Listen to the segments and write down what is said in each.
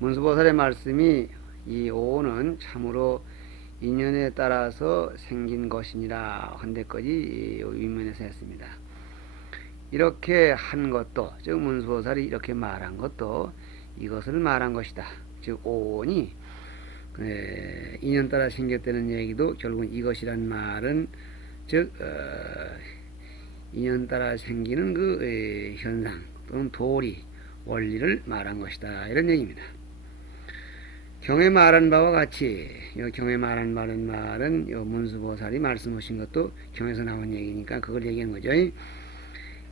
문수보살의 말씀이 이 오는 참으로 인연에 따라서 생긴 것이니라 한데까지 위문에서 했습니다. 이렇게 한 것도, 즉 문수보살이 이렇게 말한 것도 이것을 말한 것이다. 즉 오온이 인연 따라 생겼다는 얘기도 결국은 이것이란 말은 즉 인연 따라 생기는 그 현상 또는 도리, 원리를 말한 것이다. 이런 얘기입니다. 경에 말한 바와 같이 경에 말한 말은 문수보살이 말씀하신 것도 경에서 나온 얘기니까 그걸 얘기한 거죠.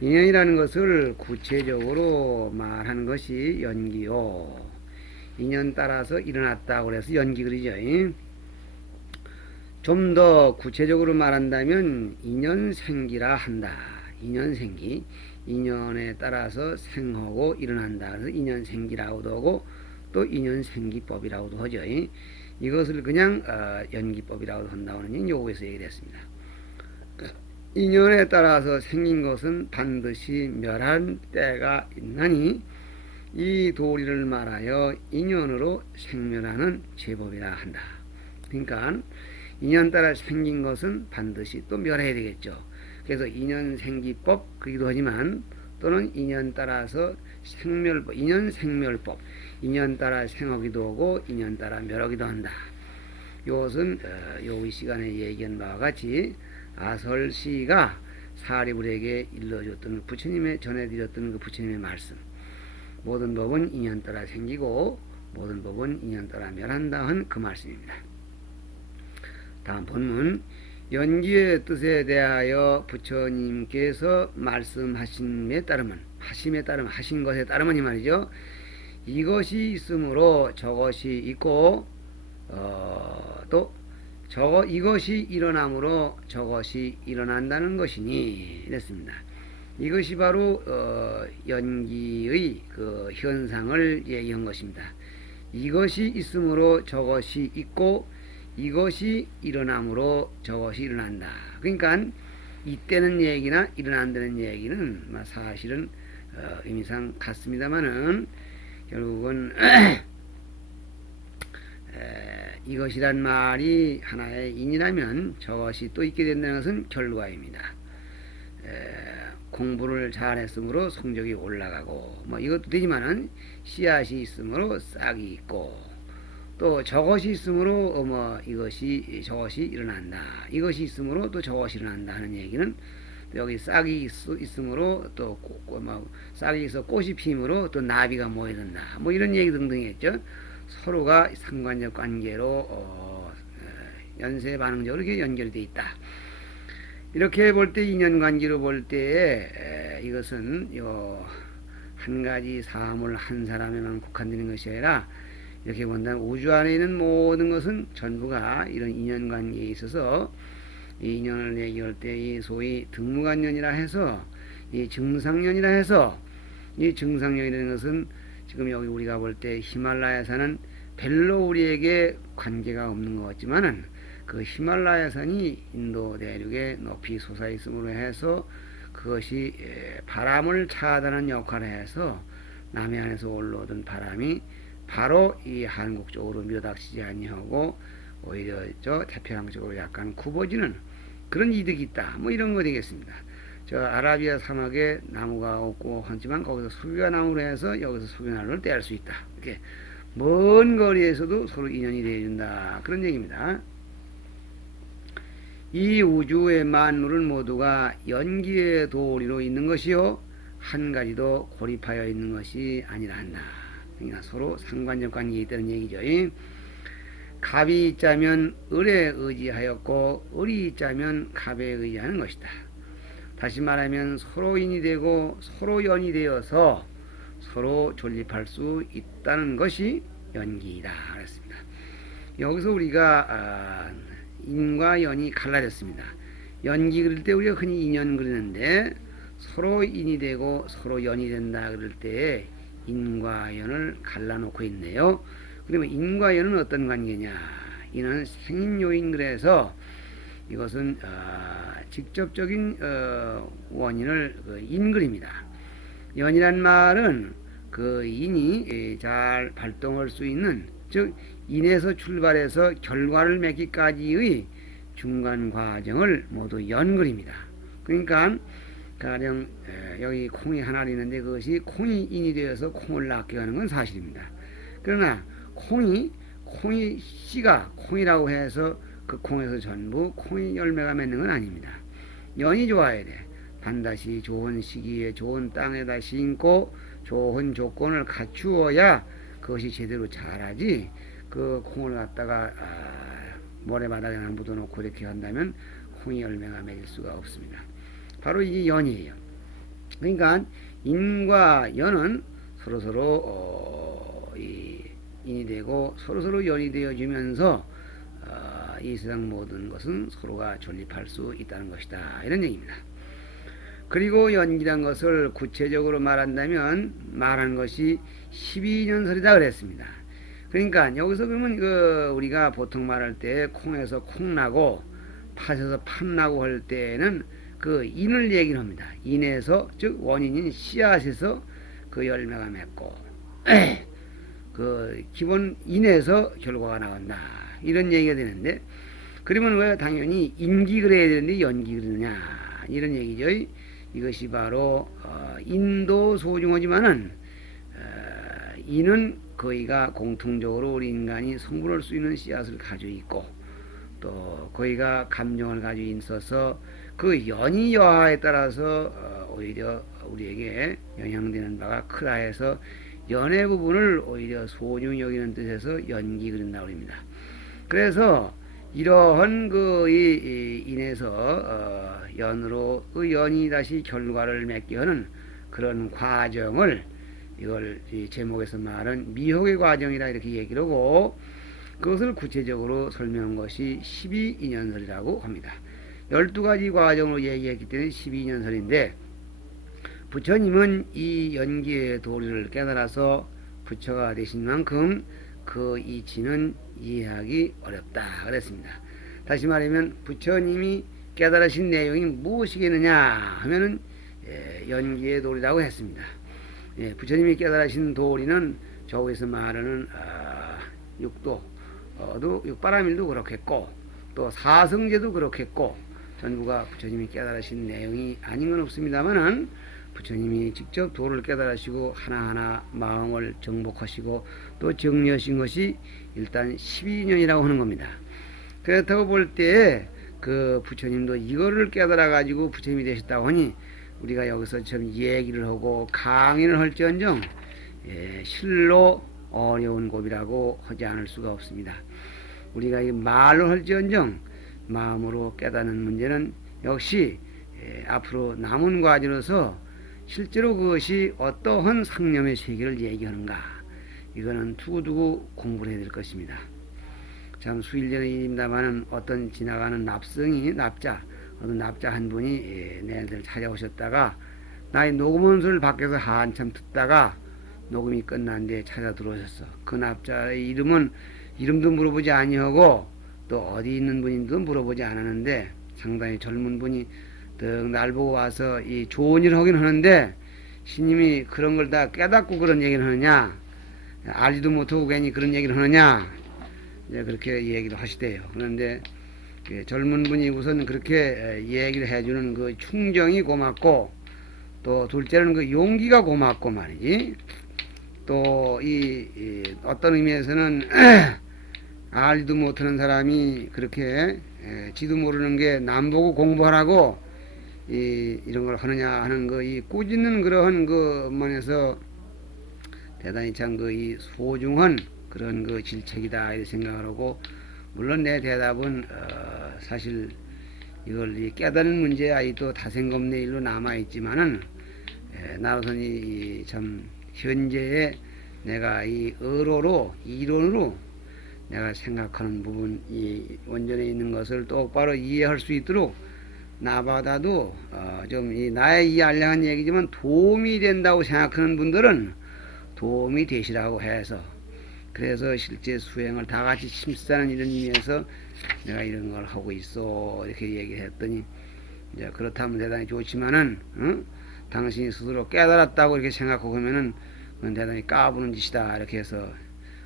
인연이라는 것을 구체적으로 말하는 것이 연기요. 인연 따라서 일어났다고 그래서 연기 그러죠. 좀 더 구체적으로 말한다면 인연생기라 한다. 인연생기, 인연에 따라서 생하고 일어난다. 그래서 인연생기라고도 하고 또 인연생기법이라고도 하죠. 이것을 그냥 연기법이라고도 한다고는 요거에서 얘기했습니다. 인연에 따라서 생긴 것은 반드시 멸한 때가 있나니 이 도리를 말하여 인연으로 생멸하는 제법이라 한다. 그러니까 인연 따라 생긴 것은 반드시 또 멸해야 되겠죠. 그래서 인연생기법 그기도 하지만 또는 인연 따라서 생멸법, 인연생멸법, 인연 따라 생하기도 하고 인연 따라 멸하기도 한다. 이것은 요 시간에 얘기한 바와 같이 아설시가 사리불에게 일러줬던 부처님의 전해드렸던 그 부처님의 말씀. 모든 법은 인연 따라 생기고 모든 법은 인연 따라 멸한다 한 그 말씀입니다. 다음 본문 연기의 뜻에 대하여 부처님께서 말씀하심에 따르면 하신 것에 따르면 이 말이죠. 이것이 있으므로 저것이 있고 또 이것이 일어나므로 저것이 일어난다는 것이니 이랬습니다. 이것이 바로 연기의 그 현상을 얘기한 것입니다. 이것이 있으므로 저것이 있고 이것이 일어나므로 저것이 일어난다. 그러니까 이때는 얘기나 일어난다는 얘기는 사실은 의미상 같습니다만은 결국은 이것이란 말이 하나의 인이라면 저것이 또 있게 된다는 것은 결과입니다. 공부를 잘했으므로 성적이 올라가고 이것도 되지만은 씨앗이 있으므로 싹이 있고 또 저것이 있으므로 저것이 일어난다. 이것이 있으므로 또 저것이 일어난다 하는 얘기는 여기 싹이 있으므로 또 싹이 있어 꽃이 피므로 또 나비가 모여든다. 이런 얘기 등등했죠. 서로가 상관적 관계로 연쇄 반응적으로 이렇게 연결되어 있다. 이렇게 볼 때 인연관계로 볼 때에 이것은 한 가지 사물 한 사람에만 국한되는 것이 아니라 이렇게 본다면 우주 안에 있는 모든 것은 전부가 이런 인연관계에 있어서 이 인연을 얘기할 때 이 소위 등무관연이라 해서 이 증상연이라 해서 이 증상연이라는 것은 지금 여기 우리가 볼 때 히말라야산은 별로 우리에게 관계가 없는 것 같지만은 그 히말라야산이 인도 대륙에 높이 솟아 있음으로 해서 그것이 바람을 차단하는 역할을 해서 남해안에서 올라오던 바람이 바로 이 한국 쪽으로 밀어닥치지 아니하고 오히려 저 태평양 쪽으로 약간 굽어지는 그런 이득이 있다. 이런 거 되겠습니다. 저 아라비아 사막에 나무가 없고 하지만 거기서 수비나무로 해서 여기서 수비나무를 떼할 수 있다. 이렇게 먼 거리에서도 서로 인연이 되어준다. 그런 얘기입니다. 이 우주의 만물은 모두가 연기의 도리로 있는 것이요 한 가지도 고립하여 있는 것이 아니라 한다. 그러니까 서로 상관적 관계에 있다는 얘기죠. 갑이 있자면 을에 의지하였고 을이 있자면 갑에 의지하는 것이다. 다시 말하면 서로 인이 되고 서로 연이 되어서 서로 존립할 수 있다는 것이 연기이다. 그랬습니다. 여기서 우리가 인과 연이 갈라졌습니다. 연기 그릴 때 우리가 흔히 인연 그리는데 서로 인이 되고 서로 연이 된다 그럴 때 인과 연을 갈라놓고 있네요. 그러면 인과 연은 어떤 관계냐? 이는 생인요인 그래서 이것은 직접적인 원인을 인그립니다. 연이란 말은 그 인이 잘 발동할 수 있는, 즉 인에서 출발해서 결과를 맺기까지의 중간 과정을 모두 연글입니다. 그러니까 가령 여기 콩이 하나 있는데 그것이 콩이 인이 되어서 콩을 낳게 하는 건 사실입니다. 그러나 콩이 씨가 콩이라고 해서 그 콩에서 전부 콩이 열매가 맺는 건 아닙니다. 연이 좋아야 돼. 반드시 좋은 시기에 좋은 땅에다 심고 좋은 조건을 갖추어야 그것이 제대로 자라지. 그 콩을 갖다가 모래바닥에나 묻어놓고 이렇게 한다면 콩이 열매가 맺을 수가 없습니다. 바로 이게 연이에요. 그러니까 인과 연은 서로서로 인이 되고 서로서로 연이 되어주면서 이 세상 모든 것은 서로가 존립할 수 있다는 것이다, 이런 얘기입니다. 그리고 연기란 것을 구체적으로 말한다면 말한 것이 12년설이다 그랬습니다. 그러니까 여기서 그러면 우리가 보통 말할 때 콩에서 콩나고 팥에서 팥나고 할 때는 그 인을 얘기를 합니다. 인에서, 즉 원인인 씨앗에서 그 열매가 맺고 그 기본 인에서 결과가 나온다, 이런 얘기가 되는데, 그러면 왜 당연히 인기 그래야 되는데 연기 그러느냐, 이런 얘기죠. 이것이 바로 인도 소중하지만은 인은 거기가 공통적으로 우리 인간이 성불할 수 있는 씨앗을 가지고 있고, 또 거기가 감정을 가지고 있어서 그 연이 여하에 따라서 오히려 우리에게 영향되는 바가 크다 해서 연의 부분을 오히려 소중히 여기는 뜻에서 연기 그린다고 합니다. 그래서 이러한 이 인에서 연으로 그 연이 다시 결과를 맺게 하는 그런 과정을, 이걸 이 제목에서 말은 미혹의 과정이라 이렇게 얘기를 하고, 그것을 구체적으로 설명한 것이 12인연설이라고 합니다. 12가지 과정으로 얘기했기 때문에 12인연설인데, 부처님은 이 연기의 도리를 깨달아서 부처가 되신 만큼 그 이치는 이해하기 어렵다 그랬습니다. 다시 말하면 부처님이 깨달으신 내용이 무엇이겠느냐 하면은 연기의 도리라고 했습니다. 부처님이 깨달으신 도리는 저기서 말하는 육도, 육바라밀도 그렇겠고 또 사성제도 그렇겠고 전부가 부처님이 깨달으신 내용이 아닌 건 없습니다만은, 부처님이 직접 도를 깨달으시고 하나하나 마음을 정복하시고 또 정리하신 것이 일단 12년이라고 하는 겁니다. 그렇다고 볼 때 그 부처님도 이거를 깨달아 가지고 부처님이 되셨다고 하니 우리가 여기서 좀 얘기를 하고 강의를 할지언정 실로 어려운 고비라고 하지 않을 수가 없습니다. 우리가 이 말로 할지언정 마음으로 깨닫는 문제는 역시 앞으로 남은 과정으로서 실제로 그것이 어떠한 상념의 세계를 얘기하는가, 이거는 두고두고 공부를 해야 될 것입니다. 참 수일 전의 일입니다만은 어떤 지나가는 납자 한 분이 내들 찾아오셨다가 나의 녹음한 소리를 밖에서 한참 듣다가 녹음이 끝난 뒤에 찾아 들어오셨어. 그 납자의 이름도 물어보지 아니하고 또 어디 있는 분인지도 물어보지 않았는데, 상당히 젊은 분이 날 보고 와서 이 좋은 일을 하긴 하는데 스님이 그런 걸 다 깨닫고 그런 얘기를 하느냐, 알지도 못하고 괜히 그런 얘기를 하느냐, 이제 그렇게 얘기를 하시대요. 그런데 젊은 분이 우선 그렇게 얘기를 해주는 그 충정이 고맙고, 또 둘째는 그 용기가 고맙고 말이지. 또 어떤 의미에서는 알지도 못하는 사람이 그렇게 지도 모르는 게 남 보고 공부하라고 이런 걸 하느냐 하는 이 꾸짖는 그러한 면에서 대단히 참 이 소중한 그런 질책이다 이렇게 생각을 하고, 물론 내 대답은 사실 이걸 깨닫는 문제에 아직도 다생검내 일로 남아있지만은 나로서는 참 현재의 내가 이 이론으로 내가 생각하는 부분, 이 원전에 있는 것을 똑바로 이해할 수 있도록 나보다도 좀 나의 이 알량한 얘기지만 도움이 된다고 생각하는 분들은 도움이 되시라고 해서, 그래서 실제 수행을 다 같이 심사하는 이런 의미에서 내가 이런 걸 하고 있어 이렇게 얘기를 했더니, 이제 그렇다면 대단히 좋지만은 당신이 스스로 깨달았다고 이렇게 생각하고 하면은 그건 대단히 까부는 짓이다 이렇게 해서,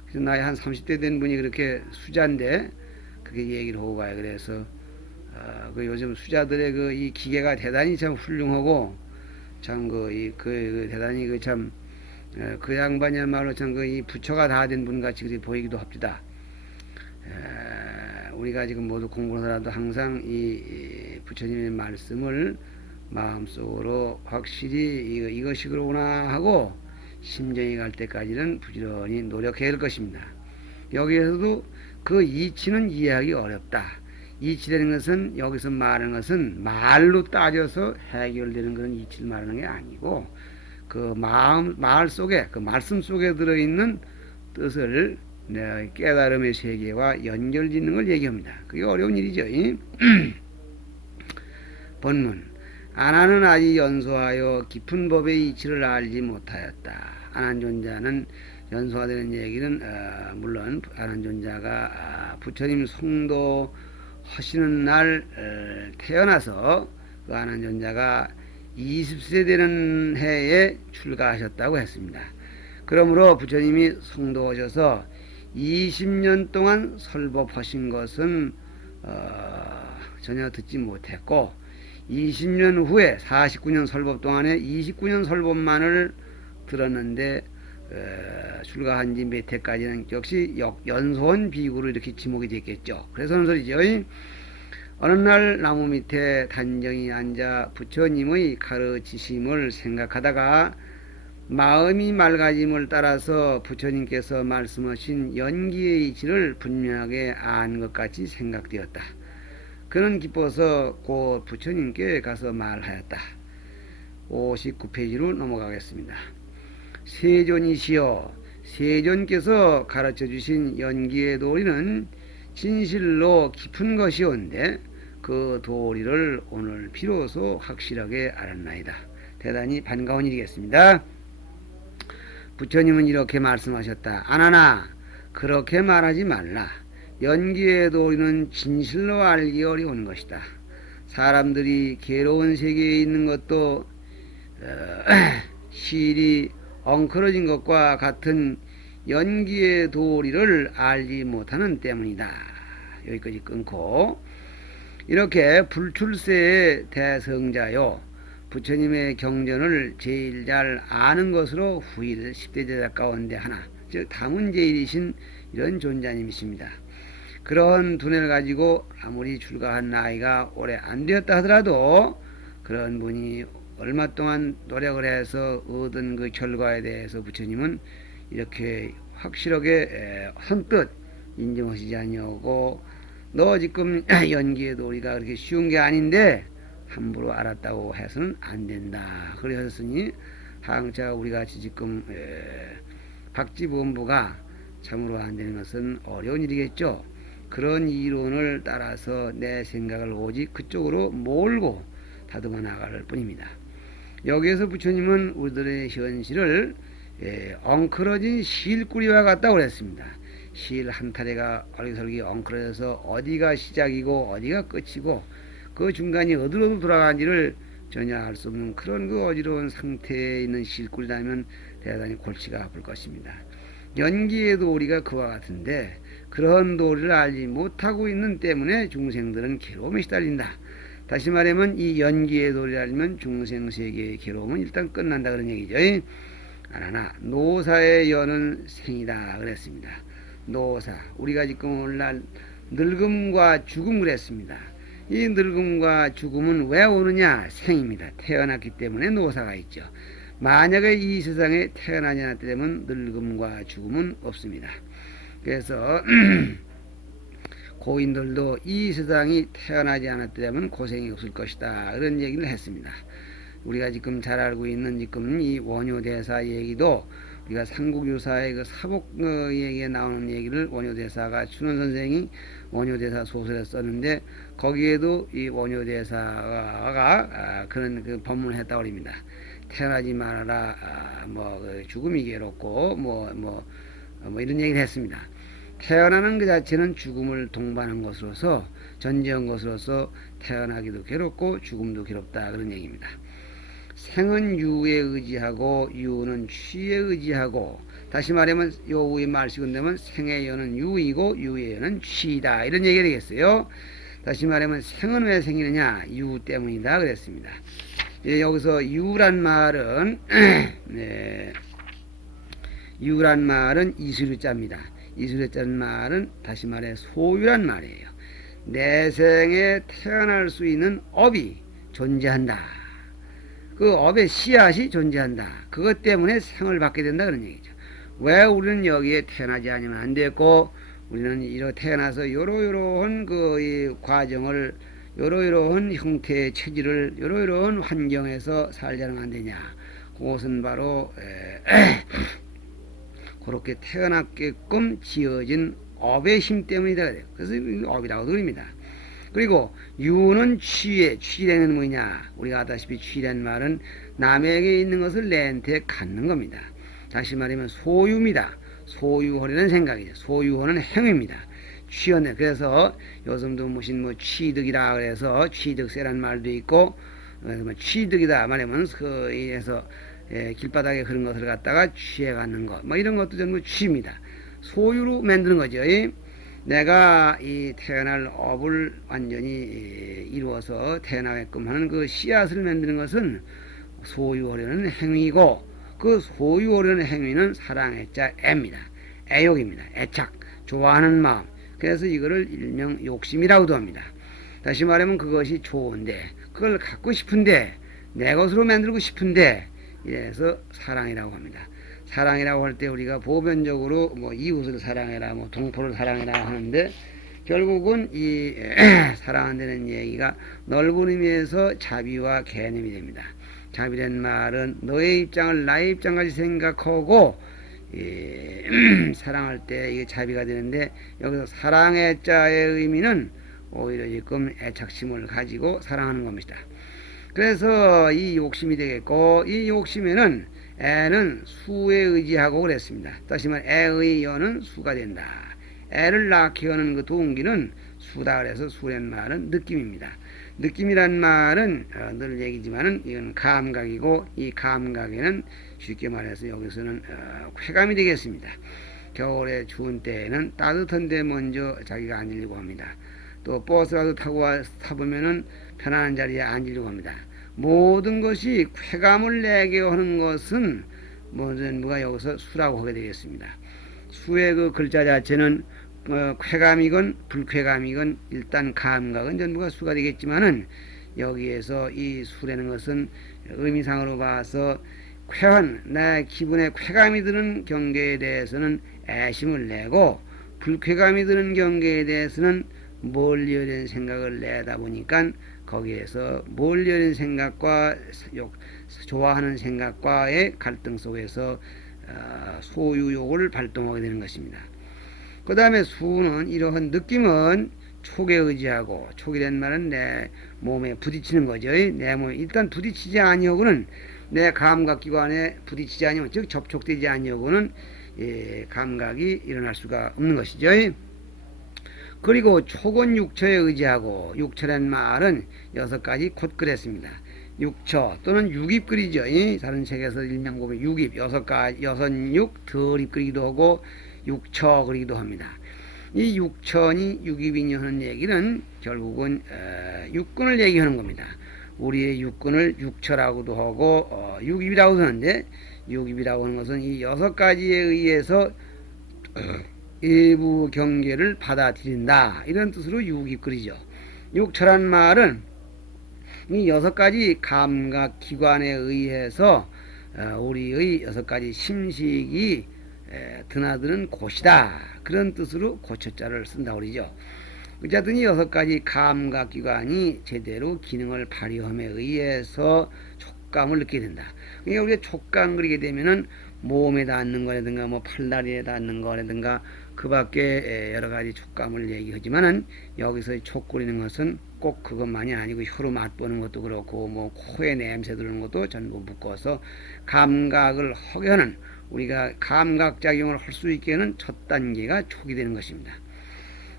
그래서 나이 한 30대 된 분이 그렇게 수자인데 그렇게 얘기를 하고 가요. 그래서 그 요즘 수자들의 그 이 기계가 대단히 참 훌륭하고 참 대단히 그 양반이야말로 참 그 이 부처가 다 된 분 같이 그렇게 보이기도 합니다. 우리가 지금 모두 공부를 하더라도 항상 이 부처님의 말씀을 마음속으로 확실히 이것이 그러구나 하고 심정이 갈 때까지는 부지런히 노력해야 할 것입니다. 여기에서도 그 이치는 이해하기 어렵다. 이치라는 것은 여기서 말하는 것은 말로 따져서 해결되는 그런 이치를 말하는 게 아니고 그 말 속에 그 말씀 속에 들어있는 뜻을 깨달음의 세계와 연결짓는 걸 얘기합니다. 그게 어려운 일이죠. 본문 안하는 아직 연소하여 깊은 법의 이치를 알지 못하였다. 안한존자는 연소하되는 얘기는 물론 안한존자가 부처님 성도 하시는 날 태어나서 그 안한존자가 20세 되는 해에 출가하셨다고 했습니다. 그러므로 부처님이 성도하셔서 20년 동안 설법하신 것은 전혀 듣지 못했고 20년 후에 49년 설법 동안에 29년 설법만을 들었는데 출가한 지 몇 해까지는 역시 연소한 비구로 이렇게 지목이 됐겠죠. 그래서 하는 소리죠. 어느 날 나무 밑에 단정히 앉아 부처님의 가르치심을 생각하다가 마음이 맑아짐을 따라서 부처님께서 말씀하신 연기의 이치를 분명하게 안 것 같이 생각되었다. 그는 기뻐서 곧 부처님께 가서 말하였다. 59페이지로 넘어가겠습니다. 세존이시여, 세존께서 가르쳐 주신 연기의 도리는 진실로 깊은 것이온데 그 도리를 오늘 비로소 확실하게 알았나이다. 대단히 반가운 일이겠습니다. 부처님은 이렇게 말씀하셨다. 안하나 그렇게 말하지 말라. 연기의 도리는 진실로 알기 어려운 것이다. 사람들이 괴로운 세계에 있는 것도 실이 엉클어진 것과 같은 연기의 도리를 알지 못하는 때문이다. 여기까지 끊고 이렇게 불출세의 대성자요 부처님의 경전을 제일 잘 아는 것으로 후일 10대 제자 가운데 하나 즉 다문제일이신 이런 존자님이십니다. 그런 두뇌를 가지고 아무리 출가한 나이가 오래 안 되었다 하더라도 그런 분이 얼마 동안 노력을 해서 얻은 그 결과에 대해서 부처님은 이렇게 확실하게 선뜻 인정하시지 아니하고 너 지금 연기의 도리가 그렇게 쉬운 게 아닌데 함부로 알았다고 해서는 안 된다. 그러셨으니 항차 우리 같이 지금 박지본부가 참으로 안 되는 것은 어려운 일이겠죠. 그런 이론을 따라서 내 생각을 오직 그쪽으로 몰고 다듬어 나갈 뿐입니다. 여기에서 부처님은 우리들의 현실을 엉클어진 실꾸리와 같다고 그랬습니다. 실 한 타래가 얼기설기 엉클어져서 어디가 시작이고 어디가 끝이고 그 중간이 어디로 돌아가는지를 전혀 알 수 없는 그런 그 어지러운 상태에 있는 실꾸리라면 대단히 골치가 아플 것입니다. 연기의 도리가 그와 같은데 그런 도리를 알지 못하고 있는 때문에 중생들은 괴로움에 시달린다. 다시 말하면 이 연기의 도리를 알면 중생세계의 괴로움은 일단 끝난다 그런 얘기죠. 하나 노사의 연은 생이다 그랬습니다. 노사 우리가 지금 오늘날 늙음과 죽음 그랬습니다. 이 늙음과 죽음은 왜 오느냐? 생입니다. 태어났기 때문에 노사가 있죠. 만약에 이 세상에 태어나지 않았다면 늙음과 죽음은 없습니다. 그래서 고인들도 이 세상이 태어나지 않았다면 고생이 없을 것이다 그런 얘기를 했습니다. 우리가 지금 잘 알고 있는 지금 이 원효대사 얘기도 우리가 삼국유사의 그 사복 얘기에 나오는 얘기를 원효대사가 춘원 선생이 원효대사 소설에 썼는데 거기에도 이 원효대사가 그런 그 법문을 했다고 합니다. 태어나지 말아라, 죽음이 괴롭고 이런 얘기를 했습니다. 태어나는 그 자체는 죽음을 동반한 것으로서 전제한 것으로서 태어나기도 괴롭고 죽음도 괴롭다 그런 얘기입니다. 생은 유에 의지하고 유는 취에 의지하고, 다시 말하면 요 위에 말식은 되면 생의 여는 유이고 유의 여는 취이다, 이런 얘기가 되겠어요. 다시 말하면 생은 왜 생기느냐? 유 때문이다 그랬습니다. 여기서 유란 말은 네, 유란 말은 이수류자입니다. 이수류자는 말은 다시 말해 소유란 말이에요. 내 생에 태어날 수 있는 업이 존재한다. 그 업의 씨앗이 존재한다. 그것 때문에 생을 받게 된다 그런 얘기죠. 왜 우리는 여기에 태어나지 않으면 안 됐고, 우리는 이렇게 태어나서 요러요러한 그 과정을, 요러요러한 형태의 체질을 요러요러한 환경에서 살자는 안 되냐? 그것은 바로 그렇게 태어났게끔 지어진 업의 힘 때문이다. 그래서 업이라고 그럽니다. 그리고 유는 취라는 뭐냐? 우리가 아다시피 취라는 말은 남에게 있는 것을 내한테 갖는 겁니다. 다시 말하면 소유입니다. 소유하려는 생각이죠. 소유하는 행위입니다. 취하는. 그래서 요즘도 무슨 뭐 취득이라 그래서 취득세라는 말도 있고, 뭐 취득이다 말하면 그에서 길바닥에 그런 것을 갖다가 취해 갖는 것, 뭐 이런 것도 전부 취입니다. 소유로 만드는 거죠. 내가 이 태어날 업을 완전히 이루어서 태어나게끔 하는 그 씨앗을 만드는 것은 소유하려는 행위고, 그 소유하려는 행위는 사랑의 자 애입니다. 애욕입니다. 애착, 좋아하는 마음. 그래서 이거를 일명 욕심이라고도 합니다. 다시 말하면 그것이 좋은데, 그걸 갖고 싶은데, 내 것으로 만들고 싶은데, 이래서 사랑이라고 합니다. 사랑이라고 할 때 우리가 보편적으로 뭐 이웃을 사랑해라, 뭐 동포를 사랑해라 하는데, 결국은 이 사랑한다는 얘기가 넓은 의미에서 자비와 개념이 됩니다. 자비란 말은 너의 입장을 나의 입장까지 생각하고 사랑할 때 이게 자비가 되는데, 여기서 사랑의 자의 의미는 오히려 지금 애착심을 가지고 사랑하는 겁니다. 그래서 이 욕심이 되겠고, 이 욕심에는 애는 수에 의지하고 그랬습니다. 다시 말해 애의 여는 수가 된다. 애를 낳게 하는 그 동기는 수다 그래서 수란 말은 느낌입니다. 느낌이란 말은 늘 얘기지만은 이건 감각이고, 이 감각에는 쉽게 말해서 여기서는 쾌감이 되겠습니다. 겨울에 추운 때에는 따뜻한 데 먼저 자기가 앉으려고 합니다. 또 버스라도 타보면은 편안한 자리에 앉으려고 합니다. 모든 것이 쾌감을 내게 하는 것은 뭐가 여기서 수라고 하게 되겠습니다. 수의 그 글자 자체는 쾌감이건 불쾌감이건 일단 감각은 전부가 수가 되겠지만은, 여기에서 이 수라는 것은 의미상으로 봐서 쾌한 내 기분에 쾌감이 드는 경계에 대해서는 애심을 내고, 불쾌감이 드는 경계에 대해서는 멀리하는 생각을 내다 보니까 거기에서 멀리하는 생각과 좋아하는 생각과의 갈등 속에서 소유욕을 발동하게 되는 것입니다. 그 다음에 수는 이러한 느낌은 촉에 의지하고, 촉이란 말은 내 몸에 부딪히는 거죠. 내 몸에 일단 부딪히지 아니하고는, 내 감각기관에 부딪히지 아니하고, 즉 접촉되지 아니하고는 감각이 일어날 수가 없는 것이죠. 그리고 촉은 육처에 의지하고, 육처란 말은 6가지 곧 그랬습니다. 육처 또는 육입글이죠. 다른 책에서 일명 보면 육입, 6가지, 6, 덜입 그리기도 하고 육처 그리기도 합니다. 이 육천이 육입이냐 하는 얘기는 결국은 육근을 얘기하는 겁니다. 우리의 육근을 육처라고도 하고 육입이라고 하는데, 육입이라고 하는 것은 이 6가지에 의해서 일부 경계를 받아들인다, 이런 뜻으로 육입글이죠. 육처란 말은 이 6가지 감각기관에 의해서 우리의 6가지 심식이 드나드는 곳이다, 그런 뜻으로 고쳐자를 쓴다고 그러죠. 어쨌든 이 6가지 감각기관이 제대로 기능을 발휘함에 의해서 촉감을 느끼게 된다. 그러니까 우리가 촉감 그리게 되면은 몸에 닿는 거라든가 뭐 팔다리에 닿는 거라든가 그 밖에 여러 가지 촉감을 얘기하지만은, 여기서 촉 그리는 것은 꼭 그것만이 아니고 혀로 맛보는 것도 그렇고, 뭐 코에 냄새 드는 것도 전부 묶어서 감각을 하게 하는, 우리가 감각작용을 할 수 있게 하는 첫 단계가 촉이 되는 것입니다.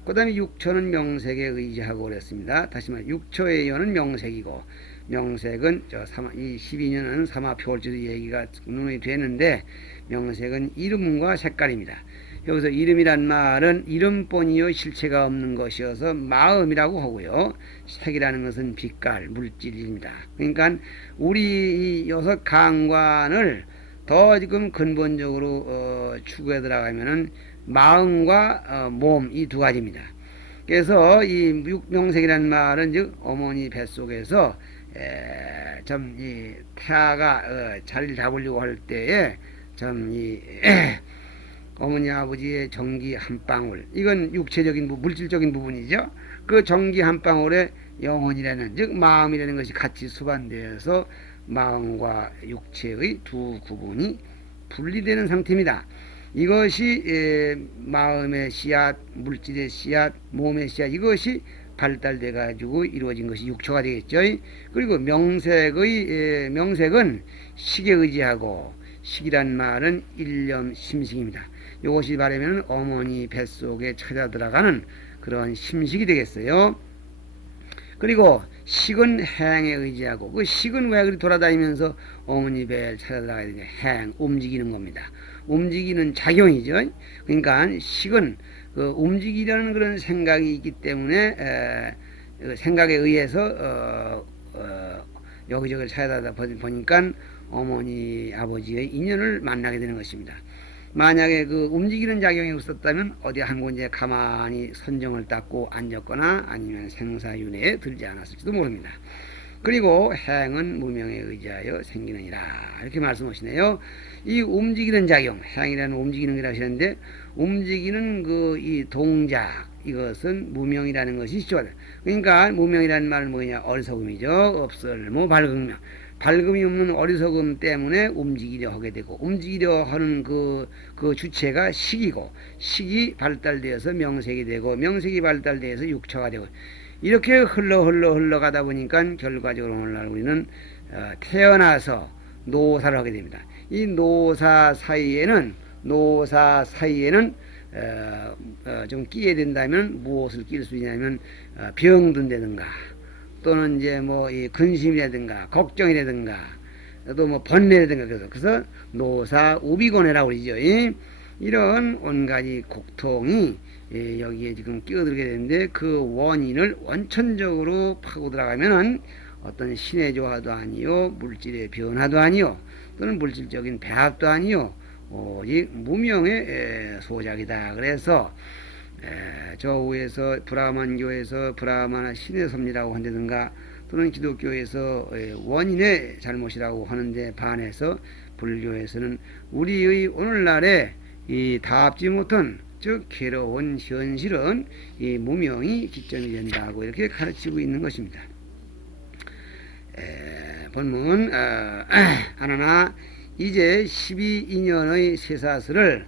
그 다음에 육처는 명색에 의지하고 그랬습니다. 다시 말해 육처의 여는 명색이고, 명색은 이 12년은 사마표월주도 얘기가 논의 되는데 명색은 이름과 색깔입니다. 여기서 이름이란 말은 이름뿐이요 실체가 없는 것이어서 마음이라고 하고요. 색이라는 것은 빛깔, 물질입니다. 그러니까 우리 이 여섯 강관을 더 지금 근본적으로 추구해 들어가면은 마음과 몸 이 두 가지입니다. 그래서 이 육명색이라는 말은 즉 어머니 뱃속에서 참 이 태아가 자리를 잡으려고 할 때에 참 이 어머니 아버지의 정기 한 방울, 이건 육체적인 물질적인 부분이죠. 그 정기 한 방울에 영혼이라는 즉 마음이라는 것이 같이 수반되어서 마음과 육체의 두 구분이 분리되는 상태입니다. 이것이 마음의 씨앗, 물질의 씨앗, 몸의 씨앗, 이것이 발달돼 가지고 이루어진 것이 육초가 되겠죠. 그리고 명색은 식에 의지하고, 식이란 말은 일념 심식입니다. 이것이 말하면 어머니 뱃속에 찾아 들어가는 그런 심식이 되겠어요. 그리고 식은 행에 의지하고, 그 식은 왜 그리 돌아다니면서 어머니 배를 찾아 들어가야 되냐? 행, 움직이는 겁니다. 움직이는 작용이죠. 그러니까 식은 그 움직이려는 그런 생각이 있기 때문에 생각에 의해서 여기저기를 찾아다 보니까 어머니 아버지의 인연을 만나게 되는 것입니다. 만약에 그 움직이는 작용이 없었다면 어디 한 군데 가만히 선정을 닦고 앉았거나 아니면 생사윤회에 들지 않았을지도 모릅니다. 그리고 행은 무명에 의지하여 생기느니라, 이렇게 말씀하시네요. 이 움직이는 작용, 행이라는 움직이는 이라고 하시는데, 움직이는 그 이 동작, 이것은 무명이라는 것이 있죠. 그러니까 무명이라는 말은 뭐냐? 어리석음이죠. 없을모 밝음명. 밝음이 없는 어리석음 때문에 움직이려 하게 되고, 움직이려 하는 그 주체가 식이고, 식이 발달되어서 명색이 되고, 명색이 발달되어서 육처가 되고, 이렇게 흘러가다 보니까 결과적으로 오늘날 우리는 태어나서 노사를 하게 됩니다. 이 노사 사이에는 좀 끼게 된다면 무엇을 낄 수 있냐면 병든다든가, 또는 이제 뭐 이 근심이라든가 걱정이라든가 또 뭐 번뇌라든가, 그래서 노사 우비고뇌라고 그러죠. 이런 온가지 곡통이 여기에 지금 끼어들게 되는데, 그 원인을 원천적으로 파고 들어가면은 어떤 신의 조화도 아니요, 물질의 변화도 아니요, 또는 물질적인 배합도 아니요, 오직 무명의 소작이다. 그래서 저 위에서 브라만교에서 브라마나 신의 섭리라고 한다든가, 또는 기독교에서 원인의 잘못이라고 하는데 반해서 불교에서는 우리의 오늘날의 이 답지 못한 즉 괴로운 현실은 이 무명이 기점이 된다고 이렇게 가르치고 있는 것입니다. 본문 하나나 이제 12인연의 쇠사슬을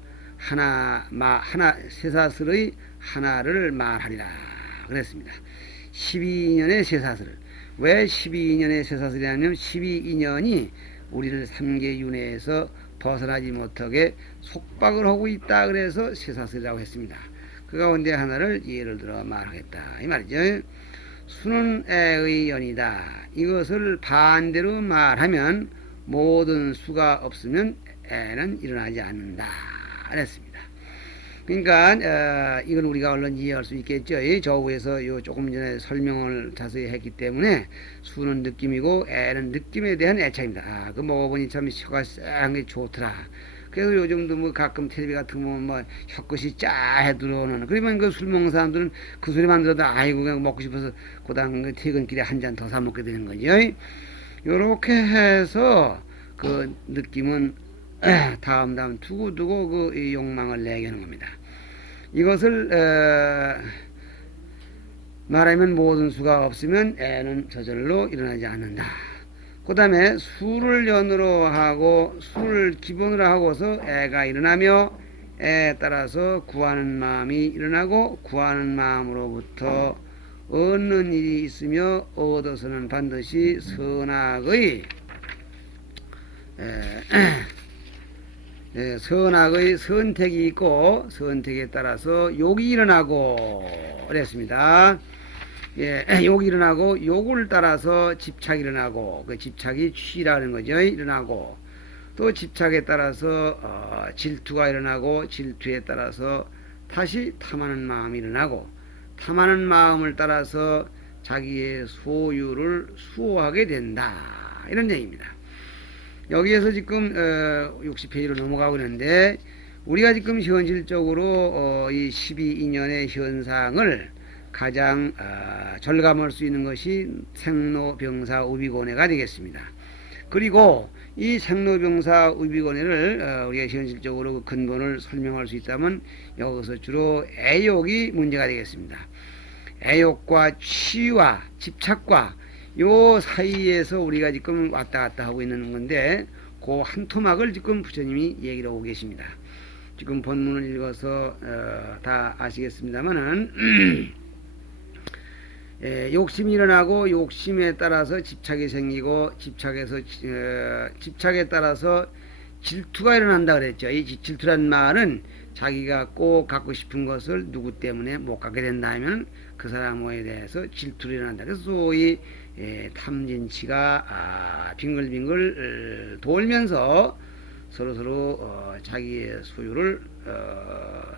쇠사슬의 하나를 말하리라 그랬습니다. 12인연의 쇠사슬, 왜 12인연의 쇠사슬이냐면 12인연이 우리를 삼계윤회에서 벗어나지 못하게 속박을 하고 있다, 그래서 쇠사슬이라고 했습니다. 그 가운데 하나를 예를 들어 말하겠다 이 말이죠. 수는 애의 연이다. 이것을 반대로 말하면 모든 수가 없으면 애는 일어나지 않는다 그랬습니다. 그러니까 이건 우리가 얼른 이해할 수 있겠죠. 저 위에서 요 조금 전에 설명을 자세히 했기 때문에 수는 느낌이고 애는 느낌에 대한 애착입니다. 그 먹어보니 참 혀가 쎄한 게 좋더라. 그래서 요즘도 뭐 가끔 텔레비 같은 거 보면 뭐 혀끝이 짜해 들어오는, 그러면 그 술 먹는 사람들은 그 소리만 들어도 아이고 그냥 먹고 싶어서 고당 그 퇴근길에 한 잔 더 사 먹게 되는 거죠. 요렇게 해서 그 느낌은 다음 두고두고 그 욕망을 내게 하는 겁니다. 이것을 말하면 모든 수가 없으면 애는 저절로 일어나지 않는다. 그 다음에 수를 연으로 하고 수를 기본으로 하고서 애가 일어나며 애에 따라서 구하는 마음이 일어나고, 구하는 마음으로부터 얻는 일이 있으며 얻어서는 반드시 선악의 선택이 있고, 선택에 따라서 욕이 일어나고 그랬습니다. 예, 욕이 일어나고 욕을 따라서 집착이 일어나고 그 집착이 취라는 거죠. 일어나고 또 집착에 따라서 질투가 일어나고 질투에 따라서 다시 탐하는 마음이 일어나고 탐하는 마음을 따라서 자기의 소유를 수호하게 된다. 이런 얘기입니다. 여기에서 지금 60페이지로 넘어가고 있는데 우리가 지금 현실적으로 이 12인연의 현상을 가장 절감할 수 있는 것이 생로병사의비곤해가 되겠습니다. 그리고 이 생로병사의비곤해를 우리가 현실적으로 그 근본을 설명할 수 있다면 여기서 주로 애욕이 문제가 되겠습니다. 애욕과 취와 집착과 요 사이에서 우리가 지금 왔다 갔다 하고 있는 건데 그 한 토막을 지금 부처님이 얘기를 하고 계십니다. 지금 본문을 읽어서 다 아시겠습니다만은 욕심이 일어나고 욕심에 따라서 집착이 생기고 집착에 따라서 질투가 일어난다 그랬죠. 이 질투란 말은 자기가 꼭 갖고 싶은 것을 누구 때문에 못 갖게 된다 하면 그 사람에 대해서 질투를 일어난다. 그래서 소위 탐진치가 빙글빙글 돌면서 서로 자기의 소유를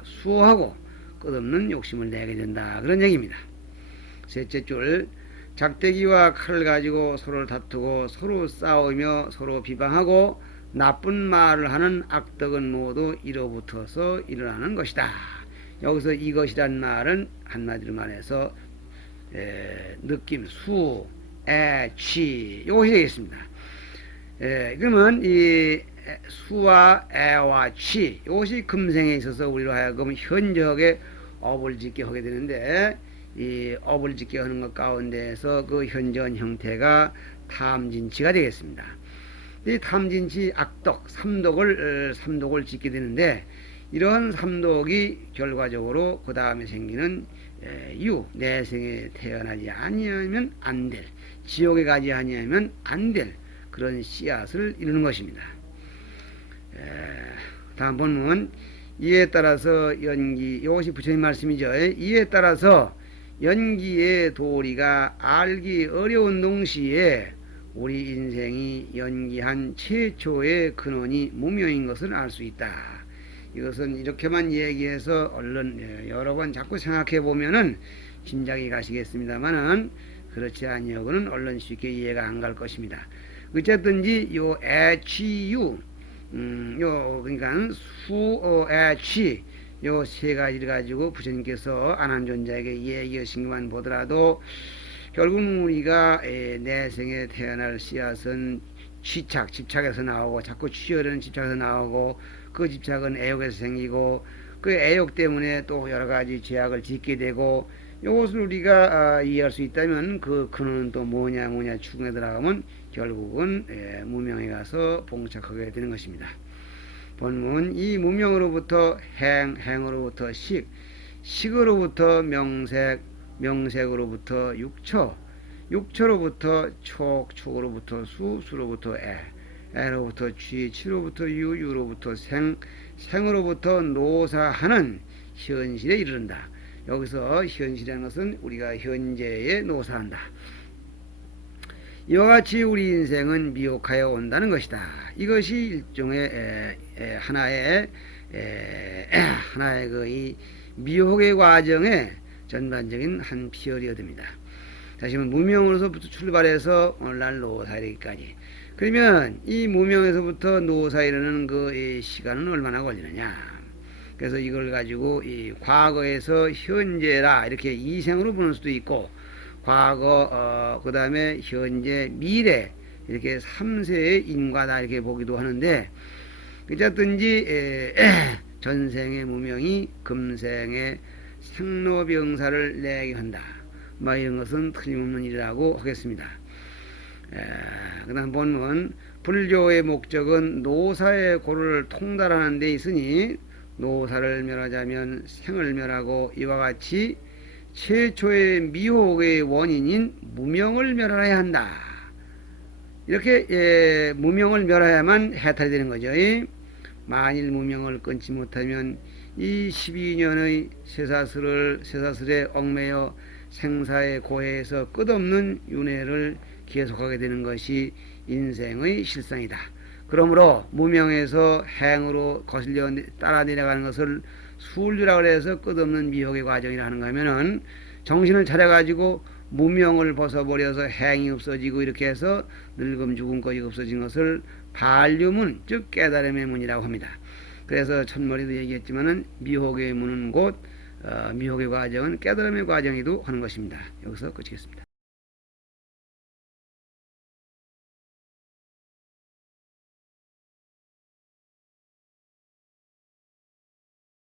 수호하고 끝없는 욕심을 내게 된다. 그런 얘기입니다. 셋째 줄, 작대기와 칼을 가지고 서로를 다투고 서로 싸우며 서로 비방하고 나쁜 말을 하는 악덕은 모두 이로부터서 일어나는 것이다. 여기서 이것이란 말은 한마디로 말해서 느낌, 수, 애, 취 이것이 되겠습니다. 그러면 이 수와 애와 취 이것이 금생에 있어서 우리로 하여금 현저하게 업을 짓게 하게 되는데 이 업을 짓게 하는 것 가운데에서 그 현저한 형태가 탐진치가 되겠습니다. 이 탐진치 악덕, 삼독을 짓게 되는데 이러한 삼독이 결과적으로 그 다음에 생기는 내생에 태어나지 아니하면 안 될, 지옥에 가지 아니하면 안 될 그런 씨앗을 이루는 것입니다. 다음 본문 이에 따라서 연기, 이것이 부처님 말씀이죠. 이에 따라서 연기의 도리가 알기 어려운 동시에 우리 인생이 연기한 최초의 근원이 무명인 것을 알 수 있다. 이것은 이렇게만 얘기해서 얼른 여러 번 자꾸 생각해 보면은 짐작이 가시겠습니다만은 그렇지 아니하고는 얼른 쉽게 이해가 안 갈 것입니다. 어쨌든지 요 애취유, 그러니까 수애취 요 세 가지를 가지고 부처님께서 안한존자에게 얘기하신 것만 보더라도 결국 우리가 내생에 태어날 씨앗은 집착에서 나오고 자꾸 취하려는 집착에서 나오고 그 집착은 애욕에서 생기고 그 애욕 때문에 또 여러 가지 죄악을 짓게 되고 이것을 우리가 이해할 수 있다면 그 근원은 또 뭐냐 추궁에 들어가면 결국은 무명에 가서 봉착하게 되는 것입니다. 본문 이 무명으로부터 행으로부터 식으로부터 명색으로부터 육처로부터 촉으로부터 수로부터 애로부터 취로부터 유로부터 생으로부터 노사하는 현실에 이르른다. 여기서 현실이라는 것은 우리가 현재에 노사한다. 이와 같이 우리 인생은 미혹하여 온다는 것이다. 이것이 일종의 하나의 그 미혹의 과정의 전반적인 한 피어리어드입니다. 다시 말하면 무명으로서부터 출발해서 오늘날 노사 이르기까지. 그러면 이 무명에서부터 노사 이르는 그 시간은 얼마나 걸리느냐. 그래서 이걸 가지고 이 과거에서 현재라 이렇게 이생으로 보는 수도 있고 과거 그 다음에 현재 미래 이렇게 3세의 인과다 이렇게 보기도 하는데 어쨌든지 전생의 무명이 금생의 생로병사를 내게 한다. 이런 것은 틀림없는 일이라고 하겠습니다. 그 다음 본문 불교의 목적은 노사의 고를 통달하는 데 있으니 노사를 멸하자면 생을 멸하고 이와 같이 최초의 미혹의 원인인 무명을 멸하여야 한다. 이렇게 무명을 멸해야만 해탈이 되는 거죠. 만일 무명을 끊지 못하면 이 12년의 쇠사슬에 얽매여 생사의 고해에서 끝없는 윤회를 계속하게 되는 것이 인생의 실상이다. 그러므로 무명에서 행으로 거슬려 따라 내려가는 것을 수울주라 그래서 끝없는 미혹의 과정이라 하는 거면은 정신을 차려가지고 무명을 벗어버려서 행이 없어지고 이렇게 해서 늙음 죽음까지 없어진 것을 반류문 즉 깨달음의 문이라고 합니다. 그래서 첫머리도 얘기했지만은 미혹의 문은 곧 미혹의 과정은 깨달음의 과정이기도 하는 것입니다. 여기서 끝이겠습니다.